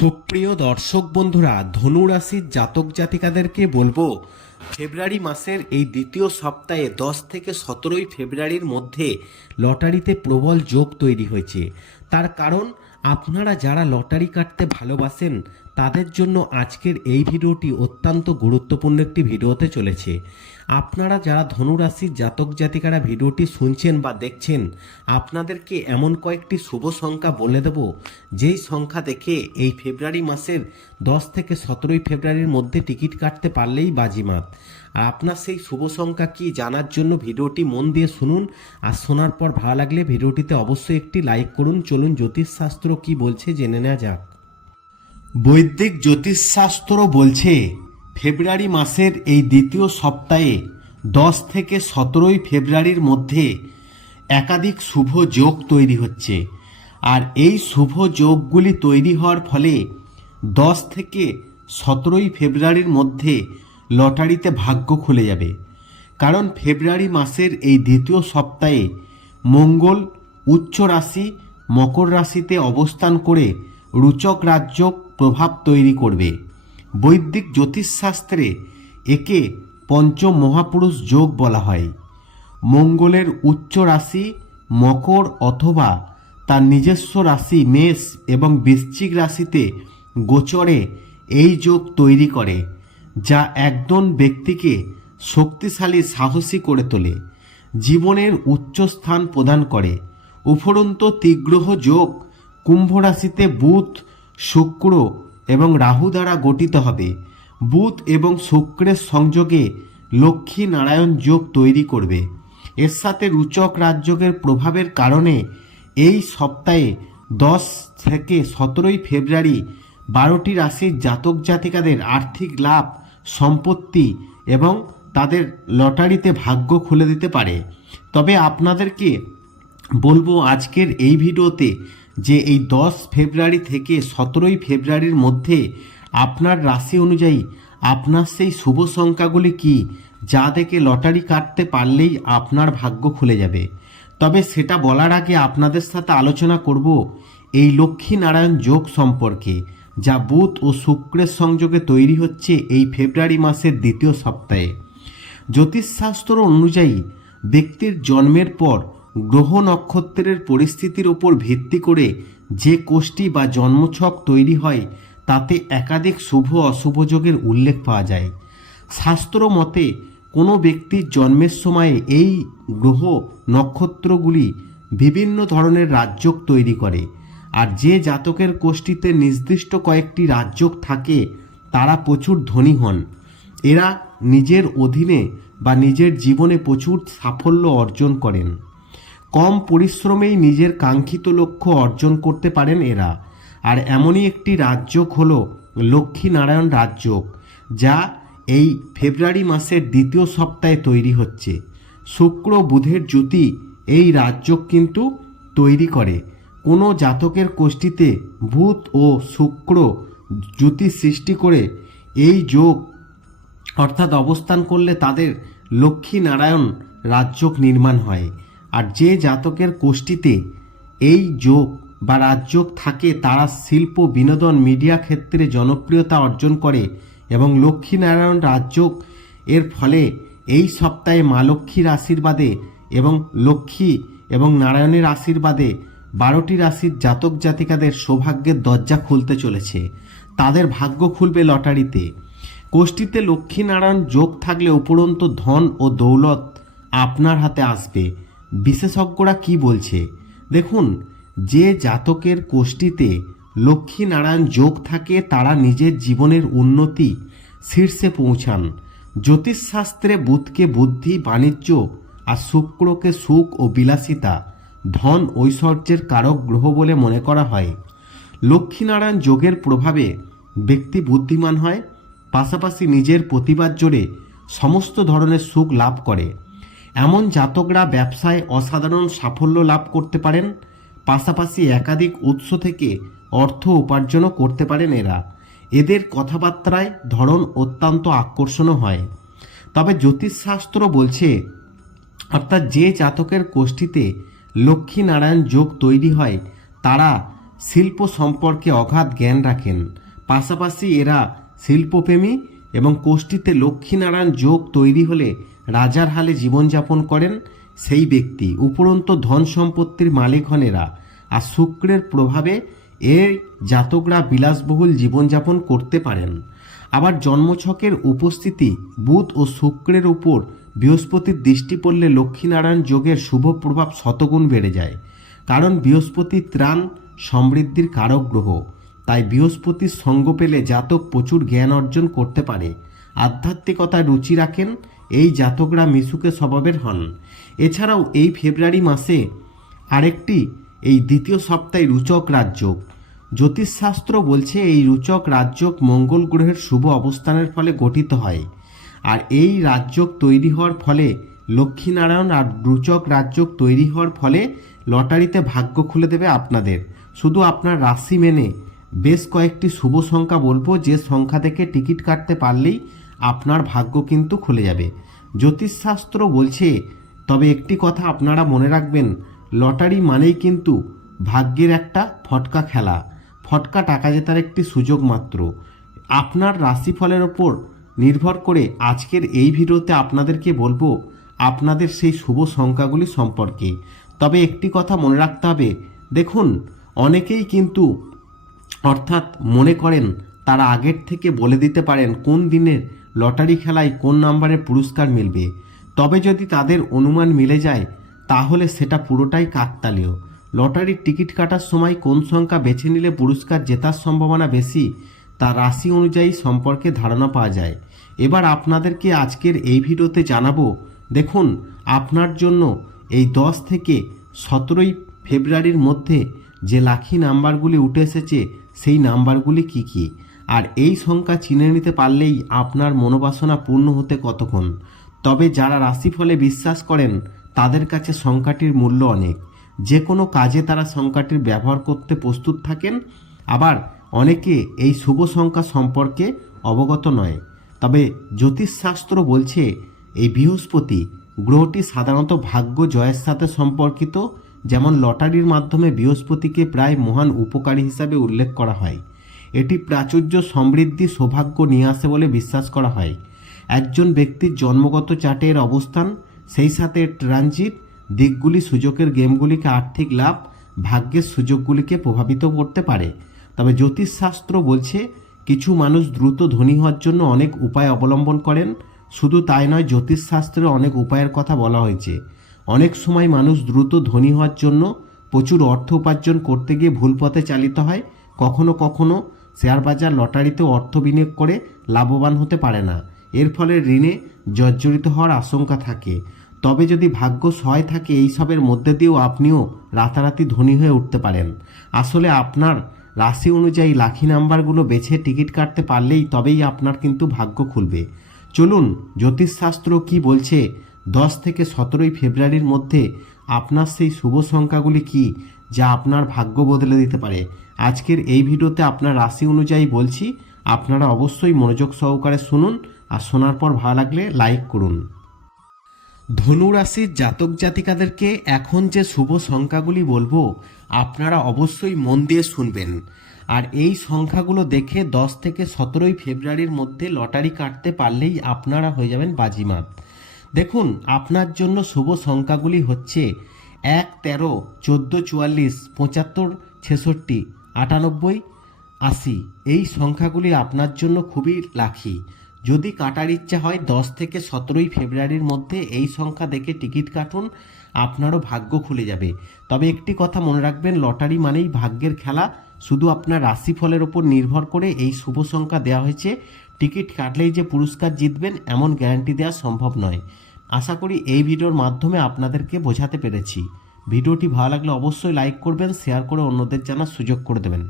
সুপ্রিয় দর্শক বন্ধুরা ধনু রাশির জাতক জাতিকাদেরকে বলব, ফেব্রুয়ারি মাসের এই দ্বিতীয় সপ্তাহে দশ থেকে সতেরোই ফেব্রুয়ারির মধ্যে লটারিতে প্রবল যোগ তৈরি হয়েছে। তার কারণ, আপনারা যারা লটারি কাটতে ভালোবাসেন তাদের জন্য আজকের এই ভিডিওটি অত্যন্ত গুরুত্বপূর্ণ একটি ভিডিওতে চলেছে। আপনারা যারা ধনুরাশির জাতক জাতিকারা ভিডিওটি শুনছেন বা দেখছেন, আপনাদেরকে এমন কয়েকটি শুভ সংখ্যা বলে দেব। যেই সংখ্যা দেখে এই ফেব্রুয়ারি মাসের দশ থেকে সতেরোই ফেব্রুয়ারির মধ্যে টিকিট কাটতে পারলেই বাজিমাত। আর আপনার সেই শুভ সংখ্যা কি জানার জন্য ভিডিওটি মন দিয়ে শুনুন। আর শোনার পর ভালো লাগলে ভিডিওটিতে অবশ্যই একটি লাইক করুন। চলুন জ্যোতিষশাস্ত্র কি বলছে জেনে নেওয়া যাক। বৈদিক জ্যোতিষশাস্ত্র বলছে, ফেব্রুয়ারি মাসের এই দ্বিতীয় সপ্তাহে দশ থেকে সতেরোই ফেব্রুয়ারির মধ্যে একাধিক শুভ যোগ তৈরি হচ্ছে। আর এই শুভ যোগগুলি তৈরি হওয়ার ফলে দশ থেকে সতেরোই ফেব্রুয়ারির মধ্যে লটারিতে ভাগ্য খুলে যাবে। কারণ ফেব্রুয়ারি মাসের এই দ্বিতীয় সপ্তাহে মঙ্গল, উচ্চ রাশি, মকর রাশিতে অবস্থান করে রুচক রাজ্যক প্রভাব তৈরি করবে। বৈদিক জ্যোতিষশাস্ত্রে একে পঞ্চ মহাপুরুষ যোগ বলা হয়। মঙ্গলের উচ্চ রাশি মকর অথবা তার নিজস্ব রাশি মেষ এবং বৃশ্চিক রাশিতে গোচরে এই যোগ তৈরি করে, যা একজন ব্যক্তিকে শক্তিশালী, সাহসী করে তোলে, জীবনের উচ্চ স্থান প্রদান করে। উপরন্ত তীগ্রহ যোগ কুম্ভ রাশিতে বুধ শুক্র এবং রাহু দ্বারা গঠিত হবে। বুধ এবং শুক্রের সংযোগে লক্ষ্মী নারায়ণ যোগ তৈরি করবে। এর সাথে রুচক রাজযোগের প্রভাবের কারণে এই সপ্তাহে দশ থেকে সতেরোই ফেব্রুয়ারি বারোটি রাশির জাতক জাতিকাদের আর্থিক লাভ, সম্পত্তি এবং তাদের লটারিতে ভাগ্য খুলে দিতে পারে। তবে আপনাদেরকে বলব আজকের এই ভিডিওতে যে এই দশ ফেব্রুয়ারি থেকে সতেরোই ফেব্রুয়ারির মধ্যে আপনার রাশি অনুযায়ী আপনার সেই শুভ সংখ্যাগুলি কি যা দেখে লটারি কাটতে পারলেই আপনার ভাগ্য খুলে যাবে। তবে সেটা বলার আগে আপনাদের সাথে আলোচনা করব এই লক্ষ্মী নারায়ণ যোগ সম্পর্কে, যা বুধ ও শুক্রের সংযোগে তৈরি হচ্ছে এই ফেব্রুয়ারি মাসের দ্বিতীয় সপ্তাহে। জ্যোতিষশাস্ত্র অনুযায়ী ব্যক্তির জন্মের পর গ্রহ নক্ষত্রের পরিস্থিতির উপর ভিত্তি করে যে কোষ্ঠী বা জন্মছক তৈরি হয়, তাতে একাধিক শুভ অশুভ যোগের উল্লেখ পাওয়া যায়। শাস্ত্র মতে, কোনো ব্যক্তির জন্মের সময়ে এই গ্রহ নক্ষত্রগুলি বিভিন্ন ধরনের রাজযোগ তৈরি করে, আর যে জাতকের কোষ্ঠীতে নির্দিষ্ট কয়েকটি রাজযোগ থাকে, তারা প্রচুর ধনী হন। এরা নিজের অধীনে বা নিজের জীবনে প্রচুর সাফল্য অর্জন করেন। কম পরিশ্রমেই নিজের কাঙ্ক্ষিত লক্ষ্য অর্জন করতে পারেন এরা। আর এমনই একটি রাজযোগ হল লক্ষ্মীনারায়ণ রাজযোগ, যা এই ফেব্রুয়ারি মাসের দ্বিতীয় সপ্তাহে তৈরি হচ্ছে। শুক্র বুধের জ্যোতি এই রাজযোগ কিন্তু তৈরি করে। কোনো জাতকের কোষ্ঠীতে ভূত ও শুক্র জ্যোতি সৃষ্টি করে এই যোগ অর্থাৎ অবস্থান করলে তাদের লক্ষ্মীনারায়ণ রাজযোগ নির্মাণ হয়। আর যে জাতকের কোষ্ঠীতে এই যোগ বা রাজযোগ থাকে, তারা শিল্প, বিনোদন, মিডিয়া ক্ষেত্রে জনপ্রিয়তা অর্জন করে এবং লক্ষ্মীনারায়ণ রাজযোগ। এর ফলে এই সপ্তাহে মা লক্ষ্মীর আশীর্বাদে এবং লক্ষ্মী এবং নারায়ণের আশীর্বাদে বারোটি রাশির জাতক জাতিকাদের সৌভাগ্যের দরজা খুলতে চলেছে। তাদের ভাগ্য খুলবে লটারিতে। কোষ্ঠীতে লক্ষ্মীনারায়ণ যোগ থাকলে উপরন্ত ধন ও দৌলত আপনার হাতে আসবে। বিশেষজ্ঞরা কি বলছে? দেখুন, যে জাতকের কোষ্ঠীতে লক্ষ্মীনারায়ণ যোগ থাকে, তারা নিজের জীবনের উন্নতি শীর্ষে পৌঁছান। জ্যোতিষশাস্ত্রে বুধকে বুদ্ধি, বাণিজ্য আর শুক্রকে সুখ ও বিলাসিতা, ধন ঐশ্বর্যের কারক গ্রহ বলে মনে করা হয়। লক্ষ্মীনারায়ণ যোগের প্রভাবে ব্যক্তি বুদ্ধিমান হয়, পাশাপাশি নিজের প্রতিবাদ জোরে সমস্ত ধরনের সুখ লাভ করে। এমন জাতকরা ব্যবসায় অসাধারণ সাফল্য লাভ করতে পারেন, পাশাপাশি একাধিক উৎস থেকে অর্থ উপার্জনও করতে পারেন এরা। এদের কথাবার্তায় ধরন অত্যন্ত আকর্ষণও হয়। তবে জ্যোতিষশাস্ত্র বলছে, অর্থাৎ যে জাতকের কোষ্ঠীতে লক্ষ্মী নারায়ণ যোগ তৈরি হয়, তারা শিল্প সম্পর্কে অগাধ জ্ঞান রাখেন। পাশাপাশি এরা শিল্পপ্রেমী এবং কোষ্ঠীতে লক্ষ্মীনারায়ণ যোগ তৈরি হলে রাজার হালে জীবনযাপন করেন সেই ব্যক্তি। উপরন্ত ধন সম্পত্তির মালিক হন এরা আর শুক্রের প্রভাবে এই জাতকরা বিলাসবহুল জীবনযাপন করতে পারেন। আবার জন্মছকের উপস্থিতি বুধ ও শুক্রের উপর বৃহস্পতির দৃষ্টি পড়লে লক্ষ্মীনারায়ণ যোগের শুভ প্রভাব শতগুণ বেড়ে যায়। কারণ বৃহস্পতি ত্রাণ সমৃদ্ধির কারক গ্রহ। তাই বৃহস্পতির সঙ্গ পেলে জাতক প্রচুর জ্ঞান অর্জন করতে পারে। আধ্যাত্মিকতায় রুচি রাখেন এই জাতকরা মিশুকে স্বভাবের হন। এছাড়াও এই ফেব্রুয়ারি মাসে আরেকটি, এই দ্বিতীয় সপ্তাহে রুচক রাজযোগ জ্যোতিষশাস্ত্র বলছে এই রুচক রাজযোগ মঙ্গল গ্রহের শুভ অবস্থানের ফলে গঠিত হয়। আর এই রাজযোগ তৈরি হওয়ার ফলে লক্ষ্মীনারায়ণ আর রুচক রাজযোগ তৈরি হওয়ার ফলে লটারিতে ভাগ্য খুলে দেবে আপনাদের। শুধু আপনার রাশি মেনে বেশ কয়েকটি শুভ সংখ্যা বলব, যে সংখ্যা থেকে টিকিট কাটতে পারলেই আপনার ভাগ্য কিন্তু খুলে যাবে। জ্যোতিষশাস্ত্র বলছে, তবে একটি কথা আপনারা মনে রাখবেন, লটারি মানেই কিন্তু ভাগ্যের একটা ফটকা খেলা। ফটকা টাকা জেতার একটি সুযোগ মাত্র। আপনার রাশিফলের ওপর নির্ভর করে আজকের এই ভিডিওতে আপনাদেরকে বলব, আপনাদের সেই শুভ সংখ্যাগুলি সম্পর্কে। তবে একটি কথা মনে রাখতে হবে, দেখুন, অনেকেই কিন্তু অর্থাৎ মনে করেন, তারা আগের থেকে বলে দিতে পারেন কোন দিনের লটারি খেলায় কোন নাম্বারে পুরস্কার মিলবে? তবে যদি তাদের অনুমান মিলে যায়, তাহলে সেটা পুরোটাই কাকতালীয়। লটারির টিকিট কাটার সময় কোন সংখ্যা বেছে নিলে পুরস্কার জেতার সম্ভাবনা বেশি, তা রাশি অনুযায়ী সম্পর্কে ধারণা পাওয়া যায়। এবার আপনাদেরকে আজকের এই ভিডিওতে জানাব, দেখুন, আপনার জন্য এই দশ থেকে সতেরোই ফেব্রুয়ারির মধ্যে যে লাখি নাম্বারগুলি উঠে এসেছে, সেই নাম্বারগুলি কি কি? আর এই সংখ্যা চিনে নিতে পারলেই আপনার মনোবাসনা পূর্ণ হতে কতক্ষণ? তবে যারা রাশিফলে বিশ্বাস করেন, তাদের কাছে সংখ্যাটির মূল্য অনেক। যে কোনো কাজে তারা সংখ্যাটির ব্যবহার করতে প্রস্তুত থাকেন। আবার অনেকে এই শুভ সংখ্যা সম্পর্কে অবগত নয়। তবে জ্যোতিষশাস্ত্র বলছে, এই বৃহস্পতি গ্রহটি সাধারণত ভাগ্য জয়ের সাথে সম্পর্কিত। যেমন লটারির মাধ্যমে বৃহস্পতিকে প্রায় মহান উপকারী হিসাবে উল্লেখ করা হয়। এটি প্রাচুর্য সমৃদ্ধি সৌভাগ্য নিয়ে আসে বলে বিশ্বাস করা হয়। একজন ব্যক্তির জন্মগত চার্টের অবস্থান, সেই সাথে ট্রানজিট, দিকগুলি সুযোগের গেমগুলিকে আর্থিক লাভ, ভাগ্যের সুযোগগুলিকে প্রভাবিত করতে পারে। তবে জ্যোতিষশাস্ত্র বলছে, কিছু মানুষ দ্রুত ধনী হওয়ার জন্য অনেক উপায় অবলম্বন করেন। শুধু তাই নয়, জ্যোতিষশাস্ত্রে অনেক উপায়ের কথা বলা হয়েছে। অনেক সময় মানুষ দ্রুত ধনী হওয়ার জন্য প্রচুর অর্থ উপার্জন করতে গিয়ে ভুল পথে চালিত হয়। কখনো কখনো শেয়ার বাজার লটারিতে অর্থ বিনিয়োগ করে লাভবান হতে পারে না। এর ফলে ঋণে জর্জরিত হওয়ার আশঙ্কা থাকে। তবে যদি ভাগ্য সহায় থাকে এইসবের মধ্যে দিয়েও আপনিও রাতারাতি ধনী হয়ে উঠতে পারেন। আসলে আপনার রাশি অনুযায়ী লাখি নাম্বারগুলো বেছে টিকিট কাটতে পারলেই তবেই আপনার কিন্তু ভাগ্য খুলবে। চলুন, জ্যোতিষশাস্ত্র কি বলছে? দশ থেকে সতেরোই ফেব্রুয়ারির মধ্যে আপনার সেই শুভ সংখ্যাগুলি কি যা আপনার ভাগ্য বদলে দিতে পারে? আজকের এই ভিডিওতে আপনার রাশি অনুযায়ী বলছি, আপনারা অবশ্যই মনোযোগ সহকারে শুনুন আর শোনার পর ভালো লাগলে লাইক করুন। ধনু রাশির জাতক জাতিকাদেরকে এখন যে শুভ সংখ্যাগুলি বলব, আপনারা অবশ্যই মন দিয়ে শুনবেন। আর এই সংখ্যাগুলো দেখে দশ থেকে সতেরোই ফেব্রুয়ারির মধ্যে লটারি কাটতে পারলেই আপনারা হয়ে যাবেন বাজিমাত। দেখুন, আপনার জন্য শুভ সংখ্যাগুলি হচ্ছে এক, তেরো, চোদ্দ, চুয়াল্লিশ, পঁচাত্তর, ছেষট্টি, আটানব্বই, আশি। এই সংখ্যাগুলি আপনার জন্য খুবই লাখি যদি কাটার ইচ্ছা হয়, দশ থেকে সতেরোই ফেব্রুয়ারির মধ্যে এই সংখ্যা দেখে টিকিট কাটুন, আপনারও ভাগ্য খুলে যাবে। তবে একটি কথা মনে রাখবেন, লটারি মানেই ভাগ্যের খেলা। শুধু আপনার রাশিফলের ওপর নির্ভর করে এই শুভ সংখ্যা দেওয়া হয়েছে। টিকিট কাটলেই যে পুরস্কার জিতবেন এমন গ্যারান্টি দেওয়া সম্ভব নয়। আশা করি এই ভিডিওর মাধ্যমে আপনাদেরকে বোঝাতে পেরেছি। ভিডিওটি ভালো লাগলে অবশ্যই লাইক করবেন, শেয়ার করে অন্যদের জানার সুযোগ করে দেবেন।